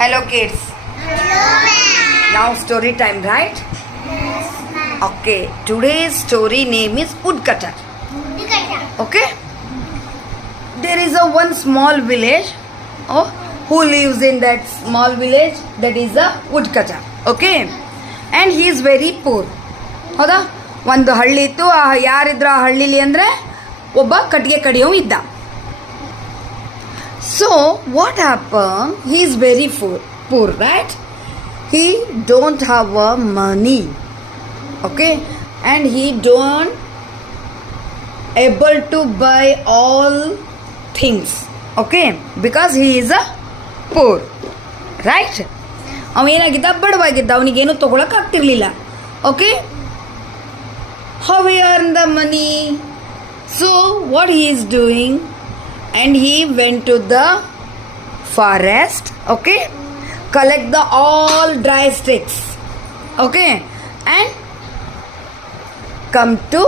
Hello kids. Hello, ma'am. Now story time, right? Yes, ma'am. Okay. Today's story name is Woodcutter. Okay? There is a one small village. Oh, who lives in that small village? That is a woodcutter. Okay? And he is very poor. ಹೌದಾ? ಒಂದು ಹಳ್ಳಿ ಇತ್ತು. ಯಾರಿದ್ರು ಆ ಹಳ್ಳಿಲಿ ಅಂದರೆ ಒಬ್ಬ ಕಟ್ಟಿಗೆ ಕಡಿಯೋ ಇದ್ದ. So what happened? He is very poor, right? He don't have money. Okay? And he don't able to buy all things. Okay? Because he is a poor. Right? ಅವನೇನಾಗಿದ್ದ ಬಡವಾಗಿದ್ದ, ಅವನಿಗೇನು ತೊಗೊಳಕ್ಕಾಗ್ತಿರ್ಲಿಲ್ಲ. Okay? How he earn the money? So what he is doing? And he went to the forest. Okay? Collect the all dry sticks. Okay? And come to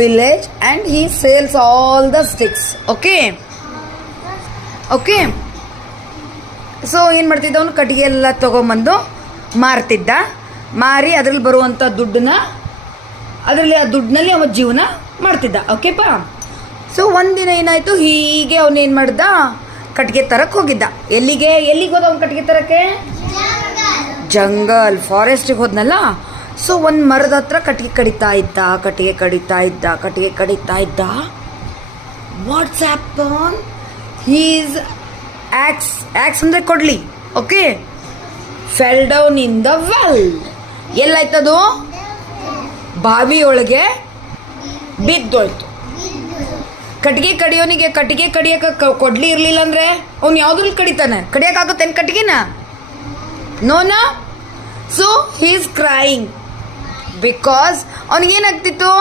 village and he sells all the sticks. Okay? Okay? So ಏನು ಮಾಡ್ತಿದ್ದ, ಅವನು ಕಟ್ಟಿಗೆ ಎಲ್ಲ ತೊಗೊಂಬಂದು ಮಾರ್ತಿದ್ದ. ಮಾರಿ ಅದರಲ್ಲಿ ಬರುವಂಥ ದುಡ್ಡನ್ನ ಅದರಲ್ಲಿ ಆ ದುಡ್ಡಿನಲ್ಲಿ ಅವನ ಜೀವನ ಮಾಡ್ತಿದ್ದ. ಓಕೆಪಾ? ಸೊ ಒಂದಿನ ಏನಾಯಿತು, ಹೀಗೆ ಅವನು ಏನು ಮಾಡ್ದ, ಕಟ್ಟಿಗೆ ತರಕ್ಕೆ ಹೋಗಿದ್ದ. ಎಲ್ಲಿಗೆ ಹೋದ ಅವ್ನು ಕಟ್ಟಿಗೆ ತರಕ್ಕೆ? ಜಂಗಲ್, ಫಾರೆಸ್ಟಿಗೆ ಹೋದ್ನಲ್ಲ. ಸೊ ಒಂದು ಮರದ ಹತ್ರ ಕಟ್ಟಿಗೆ ಕಡಿತಾ ಇದ್ದ. What's happen? ಹೀಸ್ ಆಕ್ಸ್ ಅಂದರೆ ಕೊಡ್ಲಿ. Okay? Fell down in the well. ಎಲ್ಲಾಯ್ತದು? ಬಾವಿಯೊಳಗೆ ಬಿದ್ದೋಯ್ತು. ಕಟ್ಟಿಗೆ ಕಡಿಯೋನಿಗೆ ಕಟ್ಟಿಗೆ ಕಡಿಯೋಕೆ ಕೊಡ್ಲಿ ಇರಲಿಲ್ಲ ಅಂದರೆ ಅವ್ನು ಯಾವುದ್ರಲ್ಲಿ ಕಡಿತಾನೆ? ಕಡಿಯೋಕ್ಕಾಗುತ್ತೇನು ಕಟ್ಟಿಗೆನ? ನೋನಾ? So he is crying because ಅವನಿಗೇನಾಗ್ತಿತ್ತು,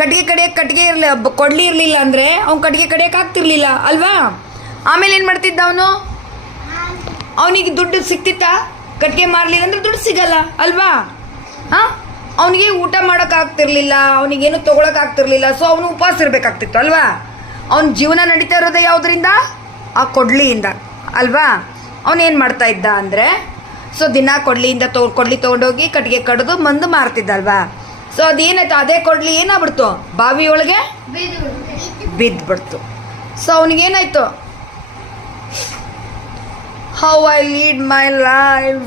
ಕಟ್ಟಿಗೆ ಕೊಡ್ಲಿ ಇರಲಿಲ್ಲ ಅಂದರೆ ಅವ್ನು ಕಟ್ಟಿಗೆ ಕಡಿಯೋಕ್ಕಾಗ್ತಿರ್ಲಿಲ್ಲ ಅಲ್ವಾ? ಆಮೇಲೆ ಏನು ಮಾಡ್ತಿದ್ದ ಅವನು? ಅವನಿಗೆ ದುಡ್ಡು ಸಿಕ್ತಿತ್ತಾ? ಕಟ್ಟಿಗೆ ಮಾರಲಿಲ್ಲ ಅಂದರೆ ದುಡ್ಡು ಸಿಗಲ್ಲ ಅಲ್ವಾ? ಹಾಂ, ಅವನಿಗೆ ಊಟ ಮಾಡೋಕ್ಕಾಗ್ತಿರ್ಲಿಲ್ಲ, ಅವನಿಗೇನು ತೊಗೊಳಕ್ಕಾಗ್ತಿರ್ಲಿಲ್ಲ. ಸೊ ಅವನು ಉಪವಾಸ ಇರಬೇಕಾಗ್ತಿತ್ತು ಅಲ್ವಾ? ಅವನ ಜೀವನ ನಡೀತಾ ಇರೋದೇ ಯಾವುದರಿಂದ? ಆ ಕೊಡ್ಲಿಯಿಂದ ಅಲ್ವಾ? ಅವನೇನು ಮಾಡ್ತಾ ಇದ್ದ ಅಂದರೆ, ಸೊ ದಿನ ಕೊಡ್ಲಿ ತೊಗೊಂಡೋಗಿ ಕಟ್ಟಿಗೆ ಕಡಿದು ಬಂದು ಮಾರ್ತಿದ್ದ ಅಲ್ವಾ? ಸೊ ಅದೇನಾಯ್ತು, ಅದೇ ಕೊಡ್ಲಿ ಏನಾಗ್ಬಿಡ್ತು, ಬಾವಿಯೊಳಗೆ ಬಿದ್ದುಬಿಡ್ತು. ಸೊ ಅವನಿಗೇನಾಯ್ತು, how I lead my life.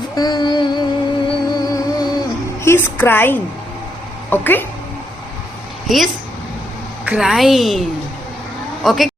He's crying. Okay? He's crying. Okay?